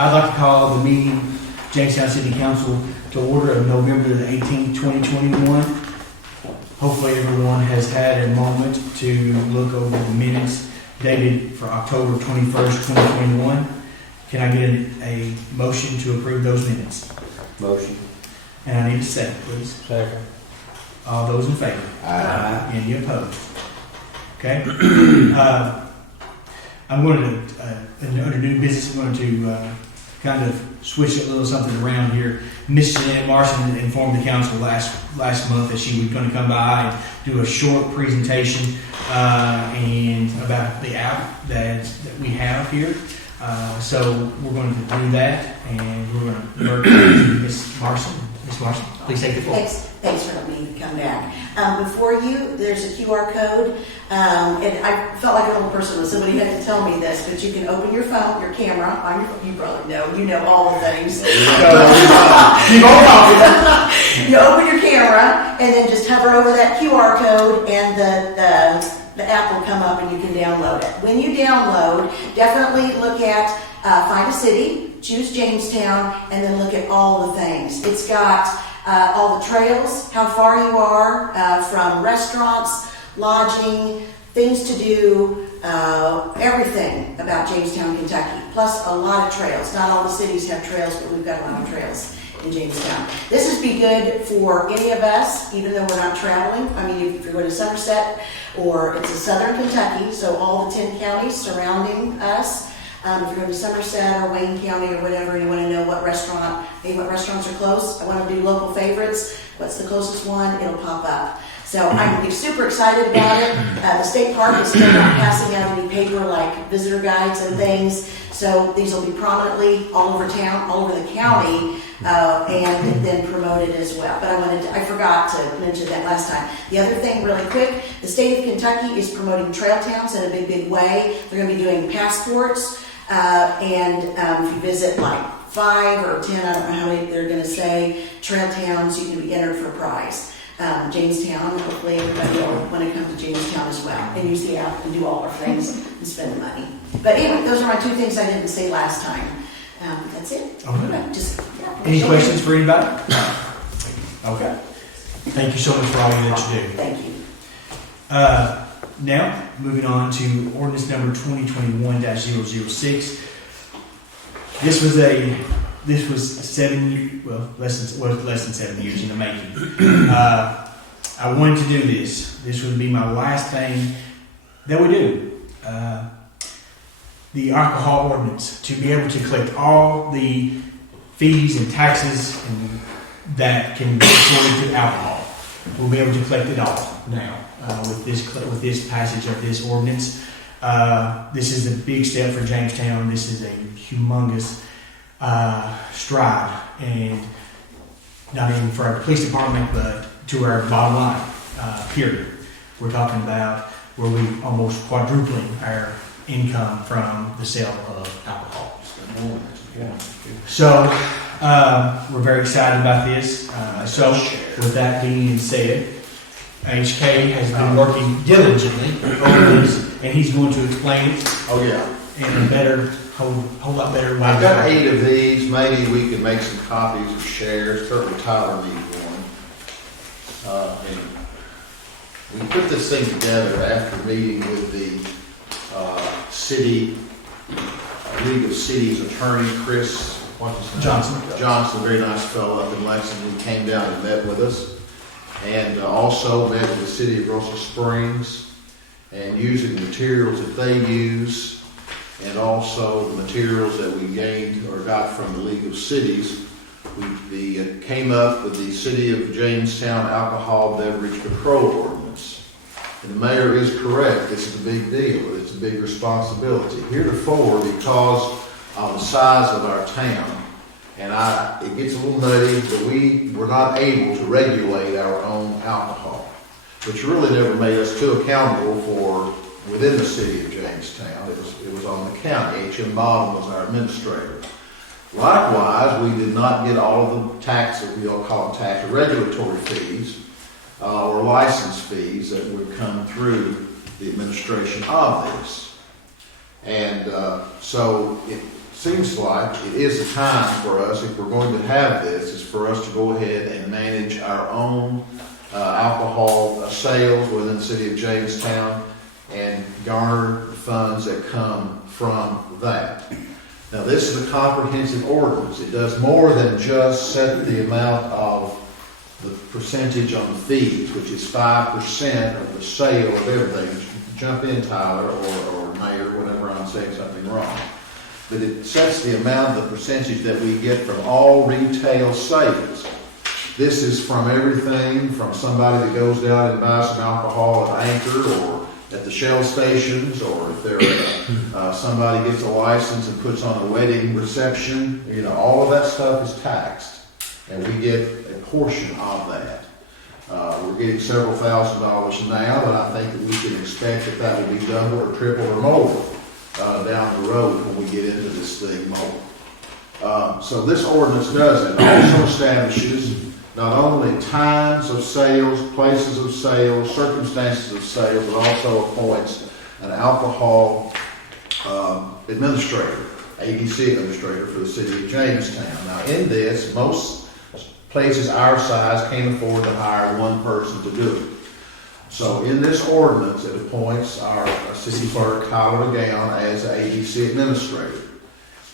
I'd like to call the meeting, Jamestown City Council, to order of November the 18th, 2021. Hopefully everyone has had a moment to look over the minutes dated for October 21st, 2021. Can I get a motion to approve those minutes? Motion. And I need a second, please. Second. All those in favor? Aye. Any opposed? Okay. I'm going to, under new business, I'm going to kind of switch a little something around here. Miss Jeanette Marson informed the council last month that she was going to come by and do a short presentation and about the app that we have here. So we're going to do that, and we're going to work with Miss Marson. Miss Marson, please take the floor. Thanks for letting me come back. Before you, there's a QR code, and I felt like a little person when somebody had to tell me this, but you can open your phone, your camera, on your, you probably know, you know all the things. You open your camera, and then just hover over that QR code, and the app will come up, and you can download it. When you download, definitely look at find a city, choose Jamestown, and then look at all the things. It's got all the trails, how far you are from restaurants, lodging, things to do, everything about Jamestown, Kentucky, plus a lot of trails. Not all the cities have trails, but we've got a lot of trails in Jamestown. This would be good for any of us, even though we're not traveling. I mean, if you're going to Somerset, or it's in southern Kentucky, so all the 10 counties surrounding us. If you're going to Somerset or Wayne County or whatever, and you want to know what restaurant, maybe what restaurants are close, I want to do local favorites, what's the closest one, it'll pop up. So I'm super excited about it. The state park is still not passing out any paper like visitor guides and things, so these will be prominently all over town, all over the county, and then promoted as well. But I forgot to mention that last time. The other thing really quick, the state of Kentucky is promoting trail towns in a big way. They're going to be doing passports. If you visit like 5 or 10, I don't know how many they're going to say, trail towns, you can be entered for a prize. Jamestown, hopefully everybody will want to come to Jamestown as well and use the app and do all our things and spend the money. But anyway, those are my 2 things I didn't say last time. That's it. All right. Any questions for anybody? Okay. Thank you so much for all that you do. Thank you. Now, moving on to ordinance number 2021-006. This was less than 7 years in the making. I wanted to do this. This would be my last thing that we do. The alcohol ordinance, to be able to collect all the fees and taxes that can be related to alcohol. We'll be able to collect it all now. With this passage of this ordinance. This is a big step for Jamestown. This is a humongous stride, and not even for our police department, but to our bottom line, period. We're talking about where we almost quadrupling our income from the sale of alcohol. So we're very excited about this. So with that being said, HK has been working diligently over this, and he's going to explain it. Oh yeah, in a whole lot better way. I've got 8 of these. Maybe we can make some copies of Shearer. Certainly Tyler needs one. And we put this thing together after meeting with the city League of Cities attorney, Chris Johnson, a very nice fellow up in Lexington. He came down and met with us. And also met with the city of Russell Springs, and using the materials that they use, and also the materials that we gained or got from the League of Cities, we came up with the City of Jamestown Alcohol Beverage Control Ordinance. And the mayor is correct. This is a big deal. It's a big responsibility. Heretofore, because of the size of our town, and it gets a little nutty, but we were not able to regulate our own alcohol, which really never made us too accountable for within the city of Jamestown. It was on the county. H.M. Bottom was our administrator. Likewise, we did not get all of the taxes, we all call them tax, regulatory fees or license fees that would come through the administration of this. And so seems like it is a time for us, if we're going to have this, is for us to go ahead and manage our own alcohol sales within the city of Jamestown and garner the funds that come from that. Now, this is a comprehensive ordinance. It does more than just set the amount of the percentage on the fees, which is 5% of the sale of everything. Jump in, Tyler, or Mayor, whenever I'm saying something wrong. But it sets the amount of the percentage that we get from all retail sales. This is from everything from somebody that goes down and buys some alcohol at Anchor or at the Shell stations, or if they're somebody gets a license and puts on a wedding reception, all of that stuff is taxed, and we get a portion of that. We're getting several $1,000s now, but I think that we can expect that will be double or triple or more down the road when we get into this thing more. So this ordinance does it. It also establishes not only times of sales, places of sales, circumstances of sales, but also appoints an alcohol administrator, ABC administrator for the city of Jamestown. Now, in this, most places our size can't afford to hire one person to do it. So in this ordinance, it appoints our city clerk, Tyler McGowan, as the ABC administrator.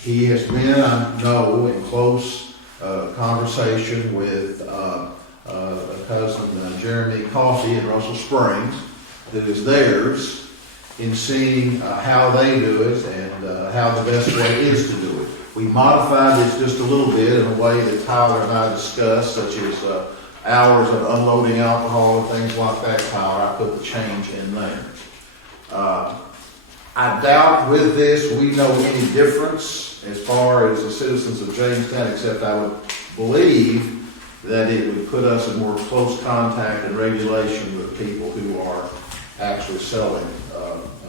He has been, I know, in close conversation with a cousin, Jeremy Coffey in Russell Springs, that is theirs, in seeing how they do it and how the best way is to do it. We modified this just a little bit in a way that Tyler and I discussed, such as hours of unloading alcohol and things like that. Tyler, I put the change in there. I doubt with this we know any difference as far as the citizens of Jamestown, except I would believe that it would put us in more close contact and regulation with people who are actually selling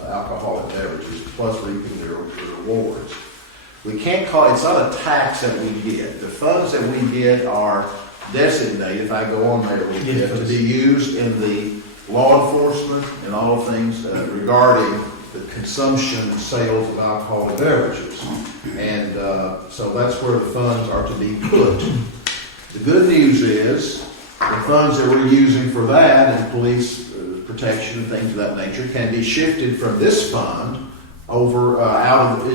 alcoholic beverages, plus reaping their rewards. We can't call it's not a tax that we get. The funds that we get are designated, if I go on there, to be used in the law enforcement and all things regarding the consumption and sales of alcoholic beverages. And so that's where the funds are to be put. The good news is the funds that we're using for that and police protection and things of that nature can be shifted from this fund over out of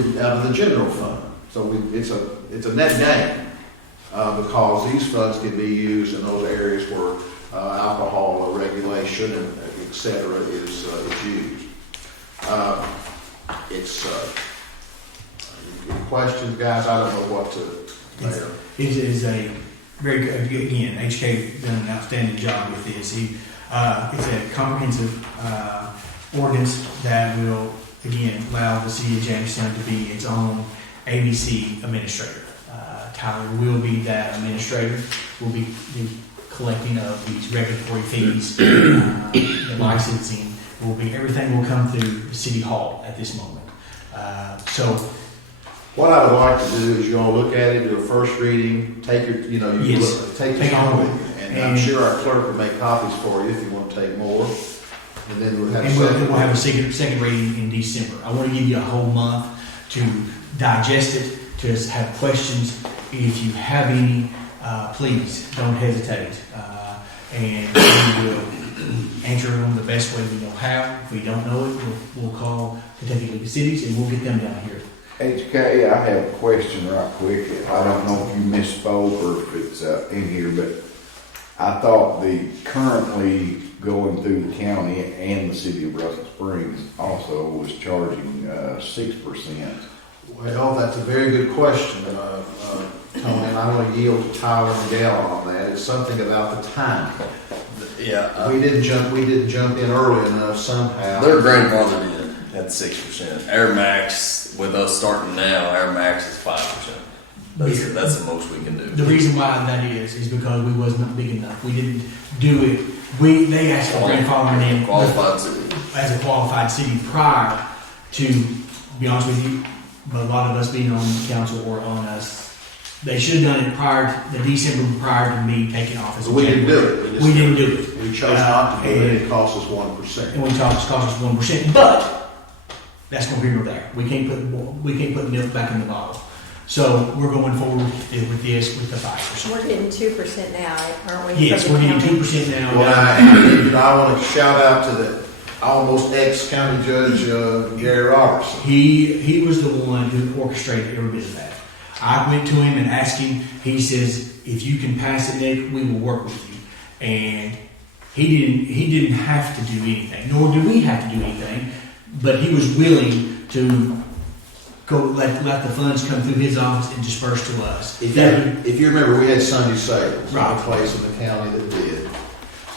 the general fund. So it's a net gain because these funds can be used in those areas where alcohol regulation and et cetera is used. Any questions, guys? I don't know what to. It is a very good. Again, HK done an outstanding job with this. It's a comprehensive ordinance that will, again, allow the city of Jamestown to be its own ABC administrator. Tyler will be that administrator. Will be the collecting of these regulatory fees, the licensing. Everything will come through the city hall at this moment. So what I would like to do is you all look at it, do a first reading, take your, take it home with you. And I'm sure our clerk will make copies for you if you want to take more. And then we'll have a second reading in December. I want to give you a whole month to digest it, to have questions. If you have any, please don't hesitate. And we will answer them the best way we know how. If we don't know it, we'll call Kentucky League of Cities and we'll get them down here. HK, I have a question right quick. I don't know if you misspoke or if it's in here, but I thought the currently going through the county and the city of Russell Springs also was charging 6%. Well, that's a very good question, Tony, and I'm going to yield to Tyler McGowan on that. It's something about the timing. Yeah, we didn't jump in early enough somehow. they're grandfathered in at 6%. Air Max, with us starting now, Air Max is 5%. That's the most we can do. The reason why that is because we wasn't big enough. We didn't do it. They asked for grandfathering in Qualified city. as a qualified city prior to be honest with you, but a lot of us being on the council or on us, they should have done it the December prior to me taking office. But we didn't do it. We didn't do it. We chose not to do it. It cost us 1%. And cost us 1%. But that's no here nor there. We can't put milk back in the bottle. So we're going forward with this with the 5%. We're getting 2% now, aren't we? Yes, from we're the getting county? 2% now. Well, I want to shout out to the almost ex-county judge, Gary Robertson. He was the one who orchestrated every bit of that. I went to him and asked him. He says, "If you can pass it, Nick, we will work with you." And he didn't have to do anything, nor do we have to do anything. But he was willing to go let the funds come through his office and disperse to us. If you remember, we had Sunday sales, Right. a place in the county that did.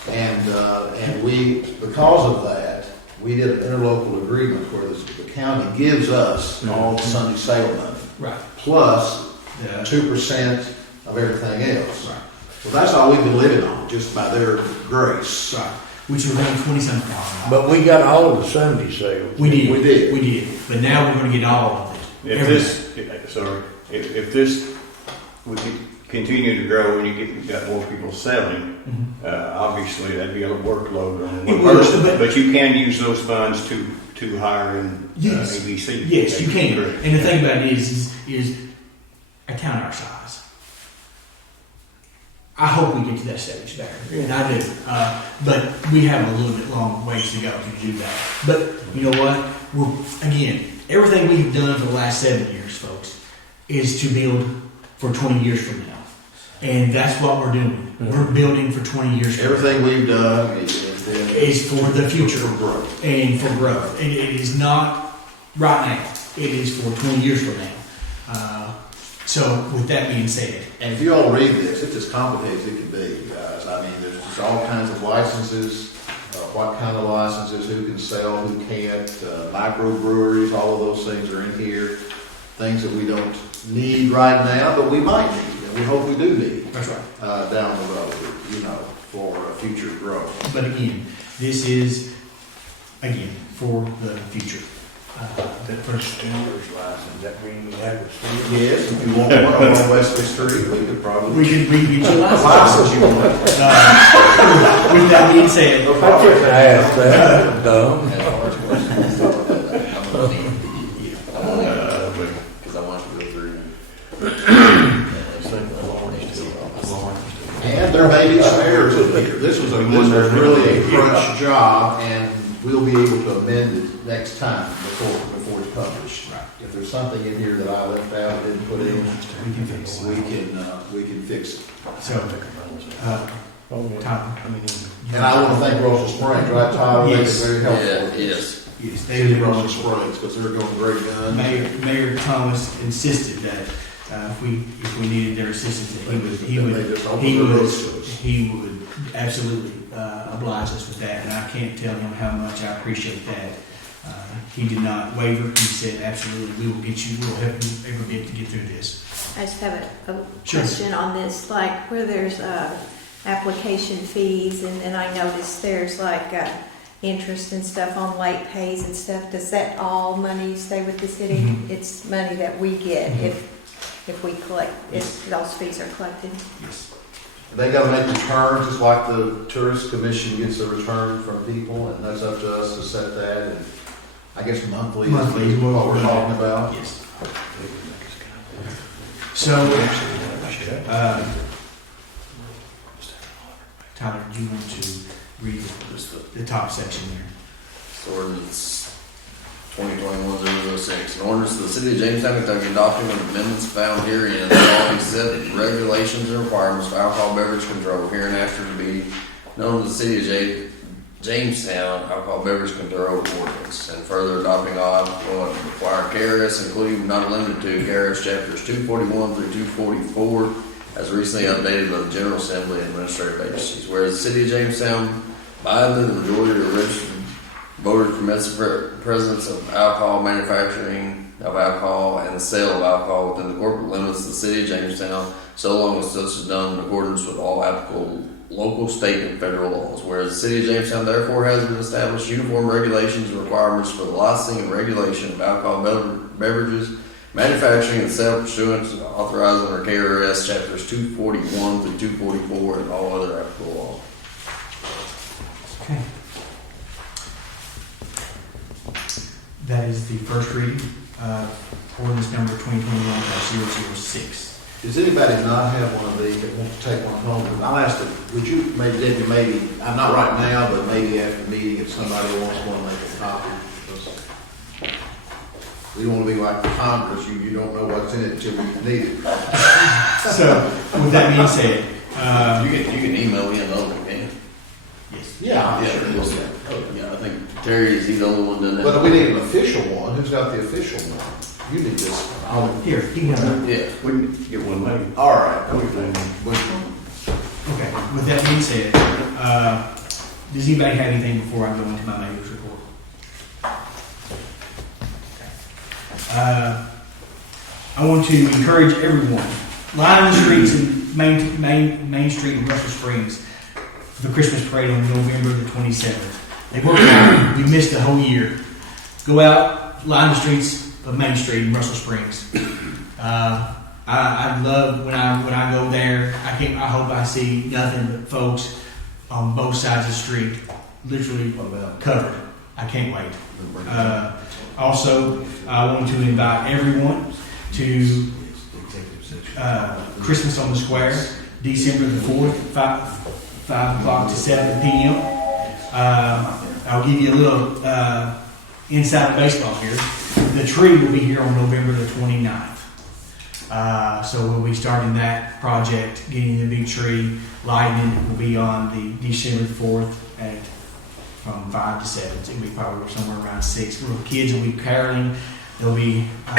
And we, because of that, we did an interlocal agreement where the county gives us all the Sunday sale money, Right. plus Yeah. 2% of everything else. Right. So that's all we've been living on, just by their grace. Right. Which was around $20,000. But we got all of the Sunday sales. We did. We did. We did. But now we're going to get all of it. If if this would continue to grow and you've got more people selling, obviously that'd be a workload on It one would, person. but- But you can use those funds to hire in Yes. ABC. Yes, you can. Correct. And the thing about it is a town our size. I hope we get to that stage there, and I do. But we have a little bit long ways to go to do that. But you know what? Again, everything we've done for the last 7 years, folks, is to build for 20 years from now, and that's what we're doing. We're building for 20 years. From now. Everything we've done Is for the future for growth. and for growth. And it is not right now. It is for 20 years from now. So with that being said, And if you all read this, it's as complicated as it can be, you guys. I mean, there's just all kinds of licenses, what kind of licenses, who can sell, who can't, microbreweries, all of those things are in here. Things that we don't need right now, but we might need, and we hope we do need, that's right. down the road, for future growth. But again, this is, again, for the future. The first stewarder's license, that means we have a steward. Yes, if you want one on Wesley Street, we could probably. We can get you a license. License you want. With that being said, I couldn't ask that, dumb. Because I want to go through. And there may be some errors in here. This was really a crunch job, and we'll be able to amend it next time before it's published. Right. If there's something in here that I left out, didn't put in, we can fix it. we can fix it. So, Tyler, And I want to thank Russell Springs, right, Tyler? They've been Yes. very helpful. Yeah, yes. yes, City David of Russell Springs, because they're going great guns. Mayor Thomas insisted that if we needed their assistance, that he would absolutely oblige us with that, and I can't tell him how much I appreciate that. He did not waver. He said, "Absolutely, we will get you. We'll help you every bit to get through this." I just have a Sure. question on this, like where there's application fees, and then I noticed there's like interest and stuff on late pays and stuff. Does that all money stay with the city? Mhm. It's money that we get Mhm. if we collect, if those fees are collected. Yes. They gotta make returns, just like the tourist commission gets a return from people, and that's up to us to set that, and I guess monthly Monthly is is what we're talking about. Yes. So, Tyler, do you want to read the top section there? Ordinance 2021-006, an ordinance to the city of Jamestown, Kentucky, adopting an amendments found herein that all be set regulations and requirements for alcohol beverage control hereinafter to be known as the city of Jamestown Alcohol Beverage Control Ordinance, and further adopting all applicable and required KRS, including but not limited to KRS chapters 241 through 244, as recently updated by the General Assembly and administrative agencies. Whereas the city of Jamestown, by the majority of registered voters, permits the presence of alcohol, manufacturing of alcohol, and the sale of alcohol within the corporate limits of the city of Jamestown, so long as such is done in accordance with all applicable local, state, and federal laws. Whereas the city of Jamestown therefore has established uniform regulations and requirements for the licensing and regulation of alcohol beverages, manufacturing and sale pursuant to authorized under KRS chapters 241 through 244 and all other applicable laws. Okay. That is the first reading, ordinance number 2021-006. Does anybody not have one of these that wants to take one home? I'll ask them, would you, maybe, I'm not right now, but maybe after the meeting, if somebody wants one, make a copy. Because we don't want to be like Congress, you don't know what's in it until you need it. So, with that being said, You can email me another one, can you? yes. Yeah, I'm Yeah, sure. we'll see. Yeah, I think Terry, is he the only one doing that? But we need an official one. Who's got the official one? You need this. Here, you can have it. Yeah. We can get one made. All right. Okay, with that being said, does anybody have anything before I go into my mayor's report? I want to encourage everyone, line the streets in Main Street in Russell Springs for the Christmas parade on November the 27th. They worked hard. We missed the whole year. Go out, line the streets of Main Street in Russell Springs. I love when I go there. I hope I see nothing but folks on both sides of the street, literally covered. I can't wait. Also, I want to invite everyone to Christmas on the Square, December the 4th, 5 o'clock to 7 p.m. I'll give you a little inside baseball here. The tree will be here on November the 29th. So we'll be starting that project, getting the big tree. Lighting will be on the December 4th from 5 to 7. So it'll be probably somewhere around 6. Little kids will be caroling. There'll be a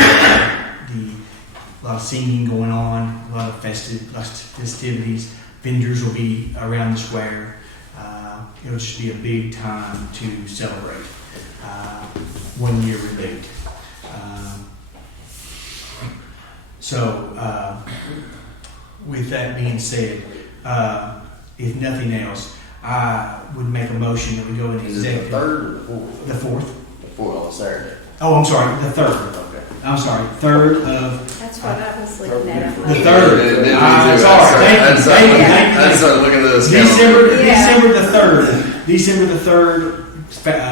lot of singing going on, a lot of festivities. Vendors will be around the square. It'll just be a big time to celebrate 1 year removed. With that being said, if nothing else, I would make a motion that we go into Is it the executive. third or the fourth? The 4th. The fourth on Saturday. Oh, I'm sorry, the 3rd. Okay. I'm sorry, 3rd of That's what I was looking at. the 3rd. I'm Sorry, thank you. I started looking at this. December Yeah. the 3rd. December the 3rd,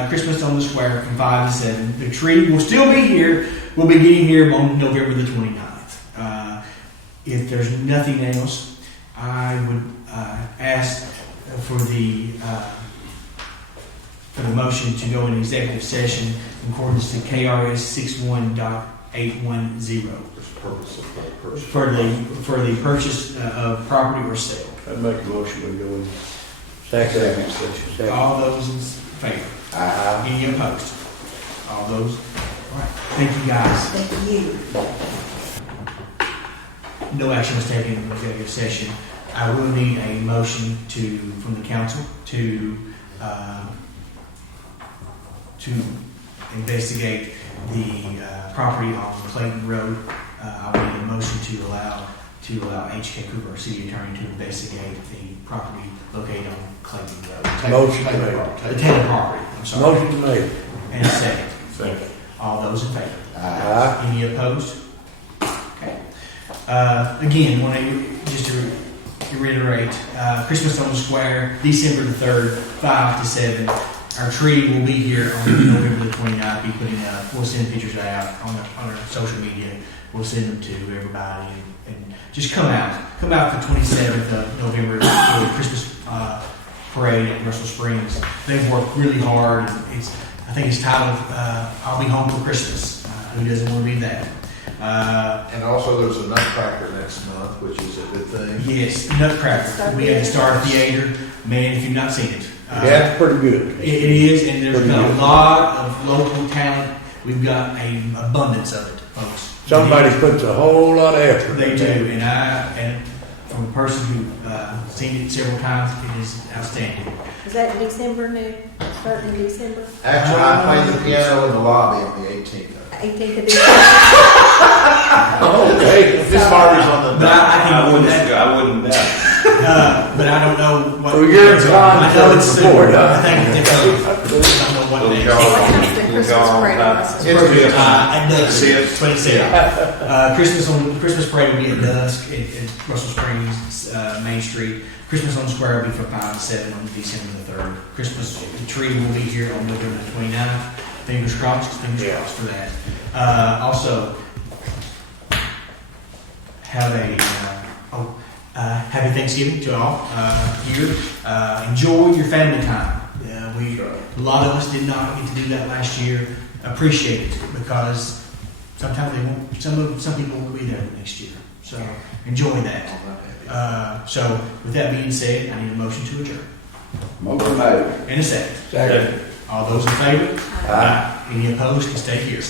Christmas on the Square from 5 to 7. The tree will still be here. We'll be getting here on November the 29th. If there's nothing else, I would ask for the motion to go into executive session in accordance to KRS 61.810 for the purchase of property or sale. I'd make a motion we go in. Second. All those in favor? Any opposed? All those? All right. Thank you, guys. Thank you. No action was taken in executive session. I will need a motion from the council to investigate the property on Clayton Road. I will need a motion to allow H.K. Cooper, our city attorney, to investigate the property located on Clayton Road. Motion made. The Taylor property, I'm sorry. Motion made. And a second. Second. All those in favor? Aye. Any opposed? Okay. Again, want to just to reiterate, Christmas on the Square, December the 3rd, 5 to 7. Our tree will be here on November the 29th. Be putting we'll send pictures out on our social media. We'll send them to everybody and just come out. Come out the 27th of November for the Christmas parade at Russell Springs. They've worked really hard. I think it's titled "I'll Be Home for Christmas." Who doesn't want to be that? And also there's a Nutcracker next month, which is a good thing. Yes, Nutcracker. We had the Star Theater. Man, if you've not seen it, That's pretty good. it is, and there's Pretty a good. lot of local talent. We've got an abundance of it, folks. Somebody puts a whole lot of effort. They into do, that. and from a person who seen it several times, it is outstanding. Is that December new? Starting in December? Actually, I played the piano in the lobby on the 18th. 18th of December? Okay. This party's on the. But I think I wouldn't doubt. but I don't know what. Well, you're in I know it's soon. support, huh? I think it's I don't know what Little day. jar. What comes to Christmas parade on Russell It's Springs? good time. At dusk. That's what it said. Christmas parade will be at dusk at Russell Springs, Main Street. Christmas on the Square will be from 5 to 7 on December the 3rd. The tree will be here on November the 29th. Fingers crossed for that. Also, have happy Thanksgiving to all here. Enjoy your family time. A lot of us did not get to do that last year. Appreciate it, because sometimes they won't. Some people won't be there next year. So enjoy that. So with that being said, I need a motion to adjourn. Motion made. And a second. Second. All those in favor? Aye. Any opposed can stay here.